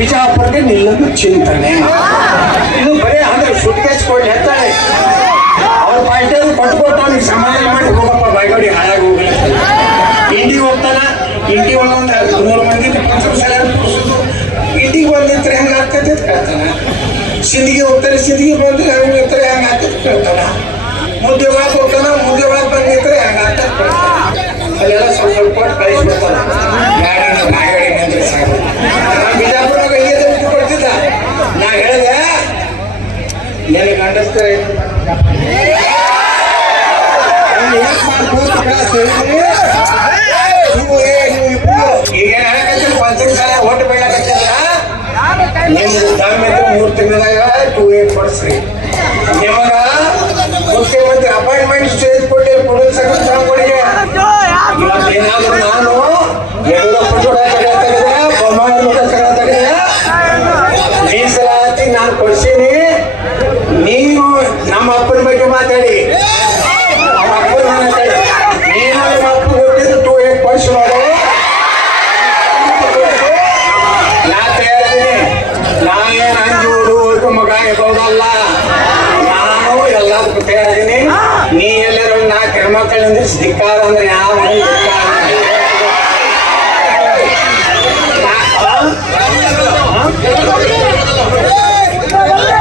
ಬಿಜಾಪುರಕ್ಕೆ ನಿಲ್ಲದು ಚಿಂತನೆ. ಇದು ಬರೀ ಅಂದ್ರೆ ಸುಟ್ಕೇಸ್ಕೊಂಡು ಹೇಳ್ತಾಳೆ. ಅವ್ರ ಪಾರ್ಟಿಯವ್ರು ಕೊಟ್ಕೊಟ್ಟು ಅವ್ನಿಗೆ ಸಮಾಧಾನ ಮಾಡಿ ಹೋಗಪ್ಪ ಬಾಯ್ಗಡಿ ಹಾಳಾಗಿ ಹೋಗಲಿ. ಇಂಡಿಗೆ ಹೋಗ್ತಾನ, ಇಂಡಿ ಒಳಗೊಂದು 3 ಮಂದಿ ಪಂಚಮ ಸಲ ಕೂರಿಸೋದು. ಇಂಡಿಗೆ ಬಂದಿರ್ತಾರೆ ಹೆಂಗೆ ಆಗ್ತೈತೆ ಅಂತ ಕೇಳ್ತಾನ. ಸಿಂಧಿಗೆ ಹೋಗ್ತಾರೆ, ಸಿಂಧಿಗೆ ಬಂದ್ರೆ ಹೆಂಗೆ ಇರ್ತಾರೆ ಹೆಂಗೆ ಆಗ್ತೈತೆ ಕೇಳ್ತಾನ. ಮುದ್ದೆ ಒಳಗೆ ಹೋಗ್ತಾನ, ಮುದ್ದೆ ಒಳಗೆ ಬಂದಿರ್ತಾರೆ ಹೆಂಗೆ ಆಗ್ತದೆ ಕೇಳ್ತಾನ. ಅಲ್ಲೆಲ್ಲ ಸ್ವಲ್ಪ ಸ್ವಲ್ಪ ಕೊಟ್ಟು ಕಳಿಸ್ಬಿಡ್ತಾನ. ಬಾಯ್ಗಡಿ ನಿಂತ್ರೆ ಸಾಕು. ನಾನು ಬಿಜಾಪುರದಾಗ ಹಿಂಗೆ ಕೊಡ್ತಿದ್ದ. ನಾ ಹೇಳಿದೆ ನನಗೆ ಗಂಡಸ್ತಾರೆ ಈಗ ಪಂಚಮ ಸಾಲ ಒಟ್ಟು ಬೆಳಕತ್ತಿದ್ರ ನಿಮ್ದು ದಾಮ್ಯತೆ 3 ತಿಂಗಳಾಗ 2-8 ಕೊಡಿಸ್ರಿ. ನಿಮಗ ಮುಖ್ಯಮಂತ್ರಿ ಅಪಾಯಿಂಟ್ಮೆಂಟ್ ಸ್ಟೇಜ್ ಕೊಟ್ಟು ಕೊಡೋದು ಸಕಲ ಕೊಡಿಗೆ. ಇವತ್ತೇನಾದ್ರೂ ನಾನು ಯಡಿಯೂರಪ್ಪ ಕೂಡ ತೆಗೆದ ಬೊಮ್ಮಾಯಿ ಕೂಡ ತೆಗೆದ ಮೀಸಲಾತಿ ನಾನು ಕೊಡ್ಸೀನಿ. ನೀವು ನಮ್ಮ ಅಪ್ಪನ ಬಗ್ಗೆ ಮಾತಾಡಿ, ನಮ್ಮ ಅಪ್ಪನ ಮಾತಾಡಿ. ನೀನು ನಿಮ್ಮ ಅಪ್ಪ ಕೊಟ್ಟಿದ್ದು 2-8 ವರ್ಷ ನೋಡು. ನಾ ತಯಾರಿದ್ದೀನಿ. ನಾನೇನು ಅಂಜೂಡು ಮಗ ಇರೋದಲ್ಲ. ನಾನು ಎಲ್ಲದಕ್ಕೂ ತಯಾರಿದ್ದೀನಿ. ನೀ ಎಲ್ಲರೂ 4 ಹೆಣ್ಮಕ್ಳಿಂದ ಧಿಕ್ಕಾರ ಅಂದ್ರೆ ಯಾವ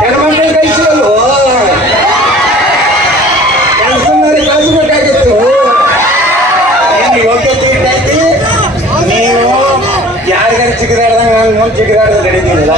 ಹೆಣ್ಮಕ್ಳು ಕಳಿಸಲು ಕಳಿಸ್ಬೇಕಾಗಿತ್ತು. ನಿಮ್ಗೆ ಯೋಗ್ಯತೆ ಇಟ್ಟೈತಿ. ನೀವು ಯಾರಿಗಾರು ಚಿಕ್ಕದಾಡ್ದಂಗೆ ನಂಗೆ ಮುಂದೆ ಚಿಕ್ಕದಾಡ್ದು ನಡೀತಿಲ್ಲ.